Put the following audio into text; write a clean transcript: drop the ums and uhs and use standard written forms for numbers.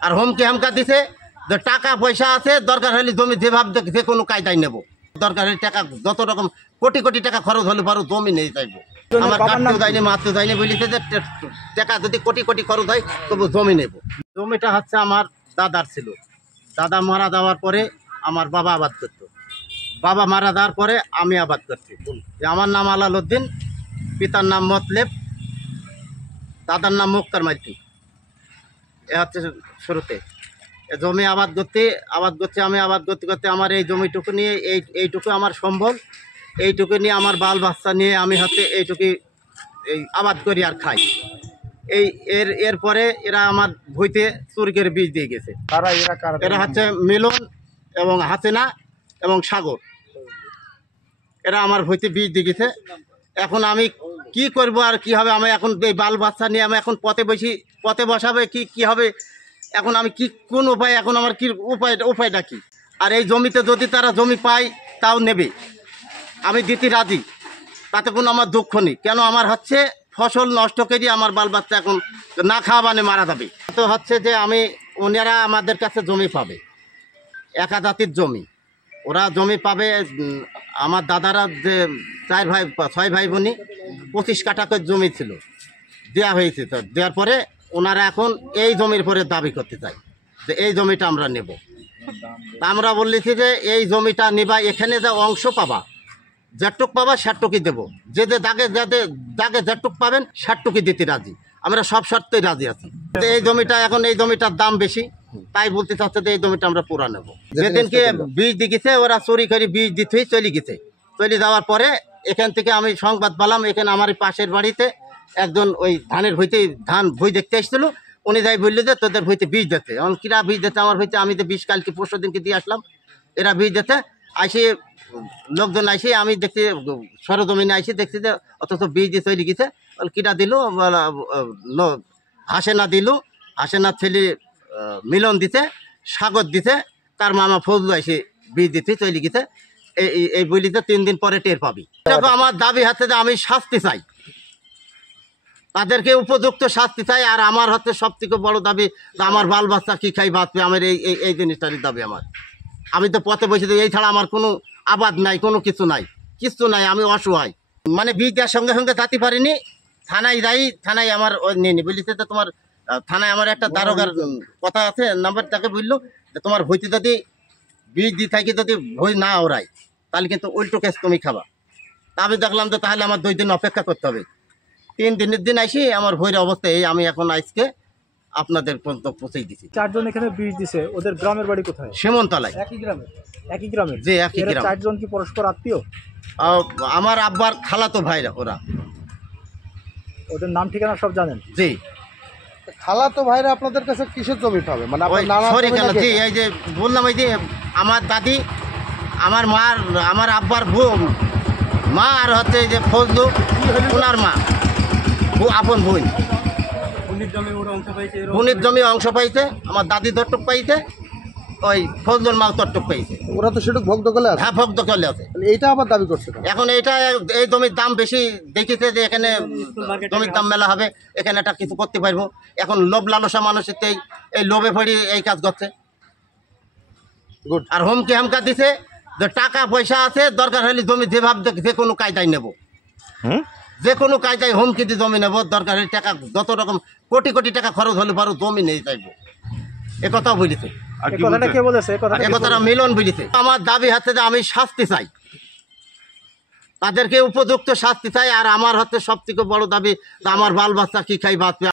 আর হুমকি হামকা দিছে যে টাকা পয়সা আছে, দরকার হলে জমি যেভাবে যে কোনো কায়দায় নেব, দরকার হলে টাকা যত রকম কোটি কোটি টাকা খরচ হলে পারো জমি নিয়ে চাইবো। আমার কাটতেও যায়নি, মারতেও যায়নি, বলিছে যে টাকা যদি কোটি কোটি খরচ হয় তবু জমি নেব। জমিটা হচ্ছে আমার দাদার ছিল, দাদা মারা যাওয়ার পরে আমার বাবা আবাদ করতো, বাবা মারা যাওয়ার পরে আমি আবাদ করছি। আমার নাম আলাল উদ্দিন, পিতার নাম মতলেব, দাদার নাম মুক্তার মাইতি। এ হচ্ছে শুরুতে জমি আবাদ করতে আমি আবাদ করতে করতে আমার এই জমিটুকু নিয়ে এইটুকু আমার সম্বল, এইটুকু নিয়ে আমার বাল বাচ্চা নিয়ে আমি হচ্ছে এইটুকু এই আবাদ করি আর খাই। এরপরে এরা আমার ভুঁইতে চুরিকের বীজ দিয়ে গেছে। এরা হচ্ছে মিলন এবং হাসিনা এবং সাগর, এরা আমার ভুঁইতে বীজ দিয়ে গেছে। এখন আমি কি করব আর কি হবে, আমি এখন এই বাল বাচ্চা নিয়ে আমি এখন পথে বসাবে কি হবে, এখন আমি কি কোন উপায়, এখন আমার কি উপায়টা কি? আর এই জমিতে যদি তারা জমি পায় তাও নেবে, আমি দিতে রাজি, তাতে কোনো আমার দুঃখ নেই। কেন আমার হচ্ছে ফসল নষ্ট করে আমার বাল বাচ্চা এখন না খাওয়া মানে মারা যাবে। তো হচ্ছে যে ওনারা আমাদের কাছে জমি পাবে, একা জাতির জমি, ওরা জমি পাবে। আমার দাদারা যে 6 ভাই বোনই 25 কাঠা করে জমি ছিল, দেওয়া হয়েছে। তো দেওয়ার পরে ওনারা এখন এই জমির পরে দাবি করতে চায় যে এই জমিটা আমরা নেব। তা আমরা বললেছি যে এই জমিটা নেবা, এখানে যা অংশ পাবা, যেটুক পাবা সেটুকুই দেবো, যে দাগে যেটুক পাবেন সেটুকুই দিতে রাজি, আমরা সব শর্তেই রাজি আছি। এই জমিটার দাম বেশি, তাই বলতে চাচ্ছে যে এই জমিটা আমরা পুরা নেবো। যেদিনকে বীজ দিয়েছে ওরা চুরি করে বীজ দিতে চলে যাওয়ার পরে এখান থেকে আমি সংবাদ পেলাম, এখানে আমার পাশের বাড়িতে একজন ওই ধানের ভুঁইতে ধান ভুঁই দেখতে এসেছিল, উনি যাই বললো যে তোদের ভুঁইতে বীজ দিতে। এখন কিরা বীজ দিতে আমার ভুঁইতে? আমি তো বীজ কালকে পরশু দিনকে দিয়ে আসলাম, এরা বীজ দিতে আইসে লোকজন আইসে আমি দেখছি সরজমিনে আইসে দেখছি যে অথচ বীজ দিয়ে তৈরি গেছে। কিরা দিল, হাসেনা ছেলে মিলন দিতে, সাগর দিতে, তার মামা ফজলু আইসে বীজ দিতে তৈরি গেছে। এই বলিতে 3 দিন পরে টের পাবি। আমার দাবি হচ্ছে যে আমি শাস্তি চাই, তাদেরকে উপযুক্ত শাস্তি চাই। আর আমার হচ্ছে সব থেকে বড় দাবি, আমার বাল বাচ্চা কি খাই বাঁচবে, আমার এই জিনিসটারই দাবি আমার। আমি তো পথে বসে এই ছাড়া আমার কোনো আবাদ নাই, কোনো কিছু নাই, আমি অসহায়। মানে বীজ দেওয়ার সঙ্গে সঙ্গে থাকতে পারিনি, থানায় থানায় আমার নিয়ে বলিছে যে তোমার থানায় আমার একটা দারোগার কথা আছে, নাম্বার, তাকে বললো যে তোমার ভইতে যদি বীজ দিয়ে থাকি, যদি ভই না ওরাই তাহলে কিন্তু উল্টো কেস তুমি খাবা। তা আমি দেখলাম যে তাহলে আমার 2 দিন অপেক্ষা করতে হবে। 3 দিনের দিন আইসি আমার ভইয়ের অবস্থায় আমি এখন আজকে আপনাদের পর্যন্ত পৌঁছে দিছি। 4 জন এখানে বীজ দিছে, ওদের গ্রামের বাড়ি কোথায়? সীমন্তলায়। একই গ্রামে? জি, একই গ্রাম। 4 জন কি পরস্পর আত্মীয়? আমার আব্বার খালাতো ভাইরা ওরা। ওদের নাম ঠিকানা সব জানেন? জি। খালাতো ভাইরা আপনাদের কাছে কিসের জমি পাবে? মানে জি, এই যে বললাম, এই যে আমার দাদি, আমার আব্বার মা, আর হচ্ছে এই যে ফজলু ওনার মা, আপন বোন, বোনের জমি অংশ পাইছে, আমার দাদি তট্টুক পাইছে, ওই ফজলুর মা তট্টুক পাইছে। ওরা তো সেটুক ভোগ দখলে আছে। হ্যাঁ, ভোগ দখলে আছে। এইটা আবার দাবি করছে এখন এই জমির দাম বেশি দেখেছে যে এখানে জমির দাম মেলা হবে, এখানে একটা কিছু করতে পারবো। এখন লোভ লালসা মানুষের এই লোভে পড়ে এই কাজ করছে। আর হুমকি হামকা দিছে যে টাকা পয়সা আছে, দরকার হলে জমি যেভাবে যে কোনো কায়দায় নেব, যে কোনো কায়দায় হুমকি দিয়ে জমি নেব, দরকার হলে টাকা যত রকম কোটি কোটি টাকা খরচ হলে পারো জমি নিয়ে চাইবো, একথাও বলেছে। একথাটা মিলন বলেছে। আমার দাবি হচ্ছে যে আমি শাস্তি চাই, তাদেরকে উপযুক্ত শাস্তি চাই। আর আমার হচ্ছে সব থেকে বড় দাবি, আমার বাল বাচ্চা কি খাই বাঁচবে।